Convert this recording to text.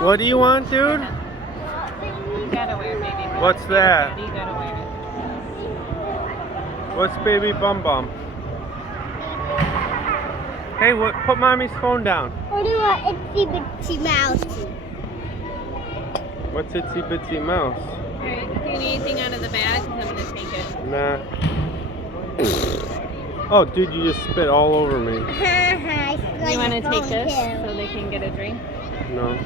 What do you want, dude? You gotta wear it, baby. What's that? You gotta wear it. What's baby bum bum? Hey, what? Put mommy's phone down. What do you want? Itsy bitsy mouse. What's itsy bitsy mouse? Alright, do you need anything out of the bag? Because I'm gonna take it. Nah. Oh, dude, you just spit all over me. You wanna take this so they can get a drink? No.